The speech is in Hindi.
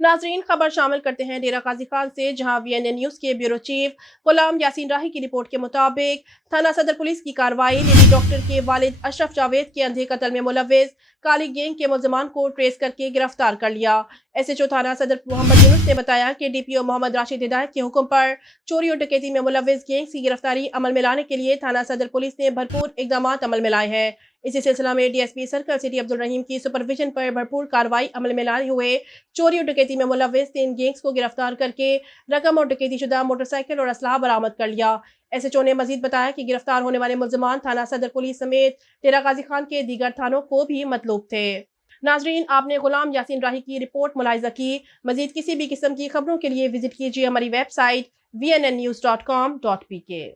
नाजरीन, खबर शामिल करते हैं डेरा गाजी खान से, जहां VNN न्यूज के ब्यूरो चीफ गुलाम यासीन राही की रिपोर्ट के मुताबिक थाना सदर पुलिस की कार्रवाई लेडी डॉक्टर के वालिद अशरफ जावेद के अंधे कत्ल में मुलविस काली गैंग के मुल्जिमान को ट्रेस करके गिरफ्तार कर लिया। SHO थाना सदर मोहम्मद यूनुस ने बताया कि DPO मोहम्मद राशिद हिदायत के हुक्म पर चोरी और डकैती में मुलविस गैंग की गिरफ्तारी अमल में लाने के लिए थाना सदर पुलिस ने भरपूर इकदाम अमल में लाए हैं। इसी सिलसिला में DSP सर्कल सिटी अब्दुल रहीम की सुपरविजन पर भरपूर कार्रवाई अमल में लाए हुए चोरी और डकैती में मुलविस 3 गैंग्स को गिरफ्तार करके रकम और डकैती शुदा मोटरसाइकिल और असलाह बरामद कर लिया। SHO ने मजीद बताया कि गिरफ्तार होने वाले मुल्जिमान थाना सदर पुलिस समेत डेरा गाजी खान के दीगर थानों को भी मतलूब थे। नाजरीन, आपने गुलाम यासीन राही की रिपोर्ट मुलाहिजा की। मजीद किसी भी किस्म की खबरों के लिए विजिट कीजिए हमारी वेबसाइट vnnnews.com.pk।